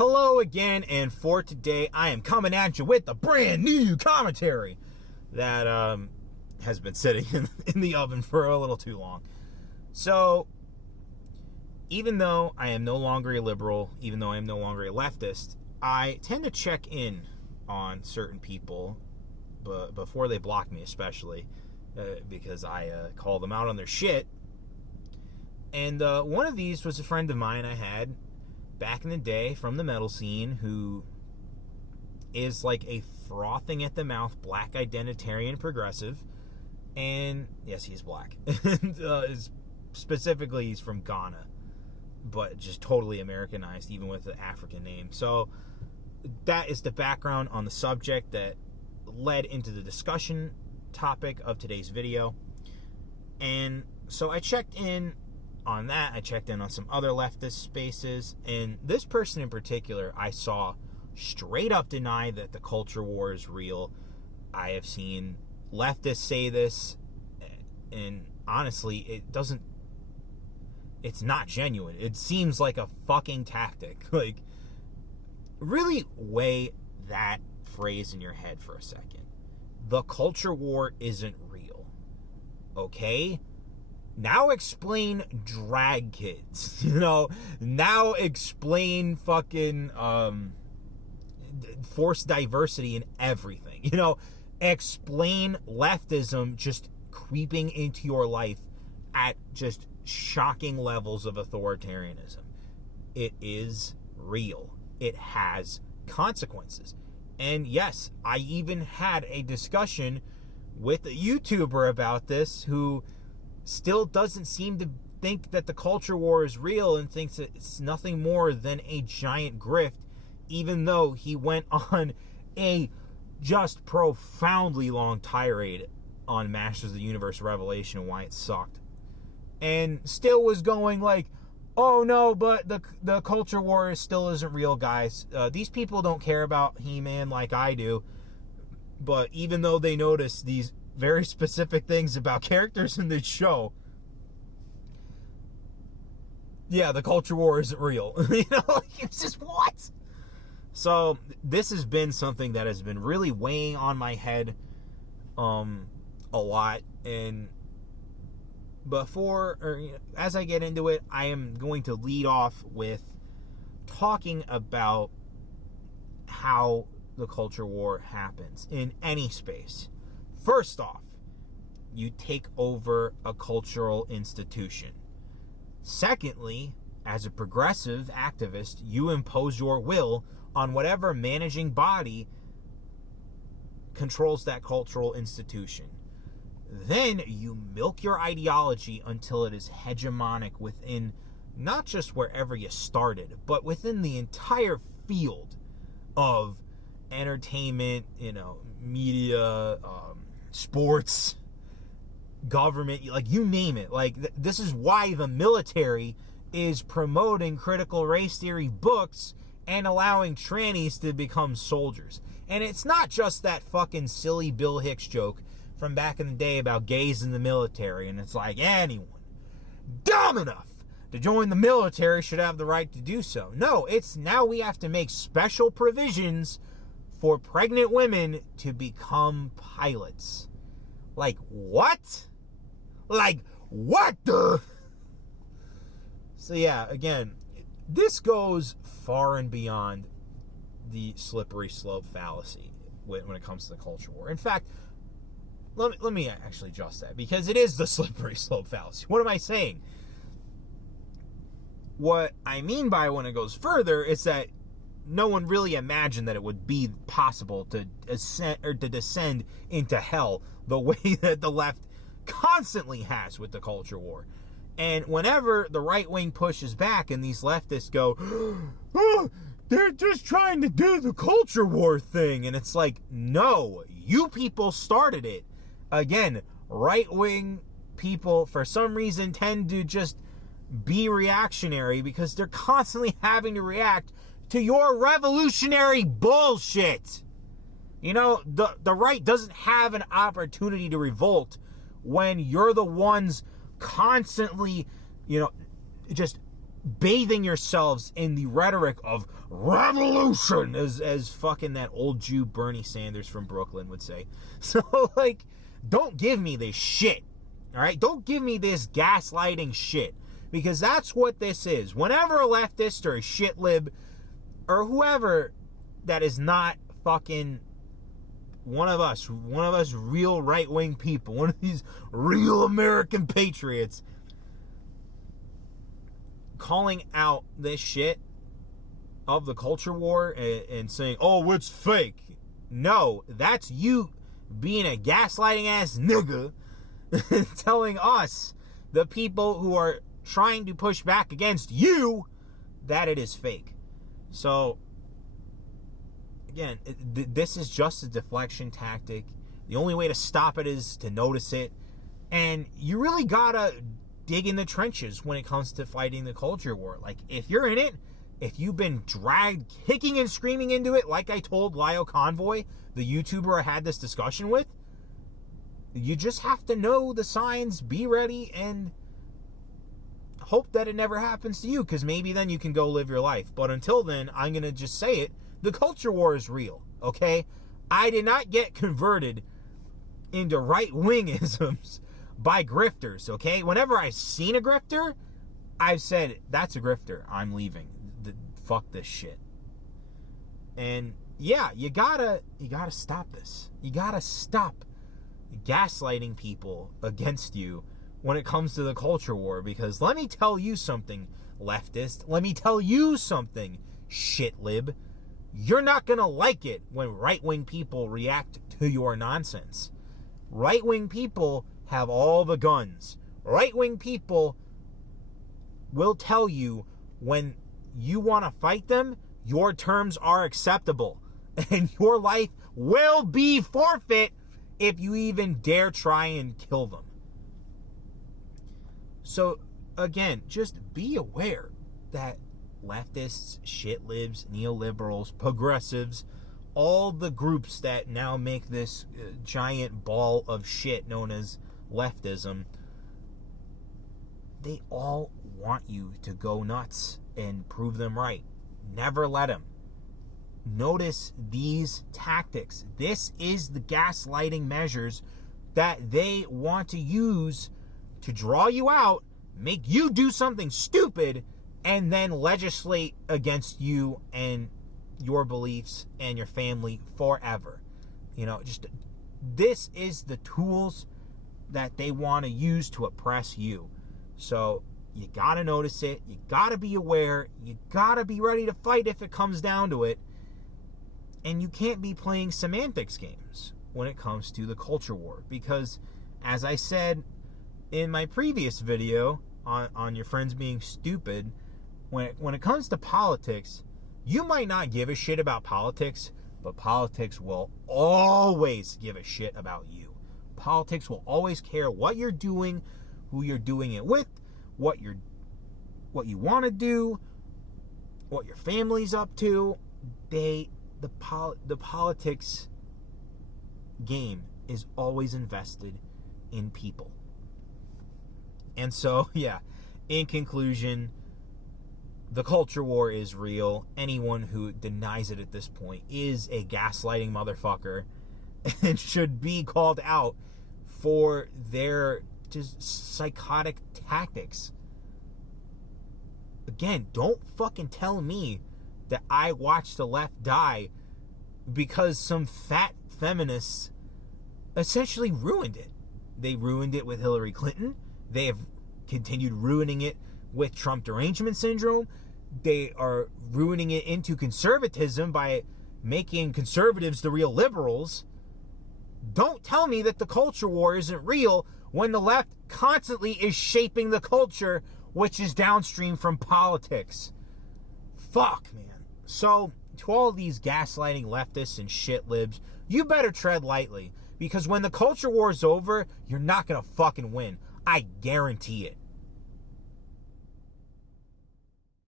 Hello again, and for today, I am coming at you with a brand new commentary that has been sitting in the oven for a little too long. So, even though I am no longer a liberal, even though I am no longer a leftist, I tend to check in on certain people, but before they block me especially, because I call them out on their shit. And one of these was a friend of mine I had back in the day from the metal scene who is like a frothing at the mouth black identitarian progressive. And yes, he's black. And specifically, he's from Ghana, but just totally Americanized, even with the African name. So that is the background on the subject that led into the discussion topic of today's video. And so I checked in on that. I checked in on some other leftist spaces, and this person in particular I saw straight up deny that the culture war is real. I have seen leftists say this, and honestly, it's not genuine. It seems like a fucking tactic. Like, really weigh that phrase in your head for a second. The culture war isn't real. Okay? Now explain drag kids. Now explain fucking forced diversity in everything. Explain leftism just creeping into your life at just shocking levels of authoritarianism. It is real. It has consequences. And yes, I even had a discussion with a YouTuber about this who still doesn't seem to think that the culture war is real and thinks that it's nothing more than a giant grift, even though he went on a just profoundly long tirade on Masters of the Universe Revelation and why it sucked. And still was going like, oh no, but the culture war still isn't real, guys. These people don't care about He-Man like I do. But even though they notice these very specific things about characters in this show, yeah, the culture war isn't real. It's just what? So this has been something that has been really weighing on my head a lot. And as I get into it, I am going to lead off with talking about how the culture war happens in any space. First off, you take over a cultural institution. Secondly, as a progressive activist, you impose your will on whatever managing body controls that cultural institution. Then you milk your ideology until it is hegemonic within not just wherever you started, but within the entire field of entertainment, media, sports, government, like you name it. Like this is why the military is promoting critical race theory books and allowing trannies to become soldiers. And it's not just that fucking silly Bill Hicks joke from back in the day about gays in the military, and it's like anyone dumb enough to join the military should have the right to do so. No, it's now we have to make special provisions for pregnant women to become pilots. Like, what? Like, what the? So yeah, again, this goes far and beyond the slippery slope fallacy when it comes to the culture war. In fact, let me actually adjust that, because it is the slippery slope fallacy. What am I saying? What I mean by when it goes further is that no one really imagined that it would be possible to descend into hell the way that the left constantly has with the culture war. And whenever the right wing pushes back and these leftists go, oh, they're just trying to do the culture war thing. And it's like, no, you people started it. Again, right wing people for some reason tend to just be reactionary because they're constantly having to react to your revolutionary bullshit. The right doesn't have an opportunity to revolt when you're the ones constantly, just bathing yourselves in the rhetoric of revolution, as fucking that old Jew Bernie Sanders from Brooklyn would say. So, like, don't give me this shit, all right? Don't give me this gaslighting shit, because that's what this is. Whenever a leftist or a shit lib or whoever that is not fucking one of us real right-wing people, one of these real American patriots, calling out this shit of the culture war and saying, oh, it's fake. No, that's you being a gaslighting ass nigga telling us, the people who are trying to push back against you, that it is fake. So, again, this is just a deflection tactic. The only way to stop it is to notice it. And you really gotta dig in the trenches when it comes to fighting the culture war. Like, if you're in it, if you've been dragged kicking and screaming into it, like I told Lyle Convoy, the YouTuber I had this discussion with, you just have to know the signs, be ready, and hope that it never happens to you, because maybe then you can go live your life. But until then, I'm going to just say it, the culture war is real, okay? I did not get converted into right-wingisms by grifters, okay? Whenever I've seen a grifter, I've said, that's a grifter, I'm leaving. Fuck this shit. And yeah, you gotta stop this. You gotta stop gaslighting people against you when it comes to the culture war, because let me tell you something, leftist, let me tell you something, shit lib, you're not gonna like it when right-wing people react to your nonsense. Right-wing people have all the guns. Right-wing people will tell you when you want to fight them, your terms are acceptable, and your life will be forfeit if you even dare try and kill them. So, again, just be aware that leftists, shit libs, neoliberals, progressives, all the groups that now make this giant ball of shit known as leftism, they all want you to go nuts and prove them right. Never let them. Notice these tactics. This is the gaslighting measures that they want to use to draw you out, make you do something stupid, and then legislate against you and your beliefs and your family forever. You know, just this is the tools that they want to use to oppress you. So you gotta notice it, you gotta be aware, you gotta be ready to fight if it comes down to it, and you can't be playing semantics games when it comes to the culture war, because as I said in my previous video on your friends being stupid, when it comes to politics, you might not give a shit about politics, but politics will always give a shit about you. Politics will always care what you're doing, who you're doing it with, what you want to do, what your family's up to. The politics game is always invested in people. And so, yeah, in conclusion, the culture war is real. Anyone who denies it at this point is a gaslighting motherfucker and should be called out for their just psychotic tactics. Again, don't fucking tell me that I watched the left die because some fat feminists essentially ruined it. They ruined it with Hillary Clinton. They have continued ruining it with Trump derangement syndrome. They are ruining it into conservatism by making conservatives the real liberals. Don't tell me that the culture war isn't real when the left constantly is shaping the culture, which is downstream from politics. Fuck, man. So, to all these gaslighting leftists and shit libs, you better tread lightly, because when the culture war is over, you're not gonna fucking win. I guarantee it.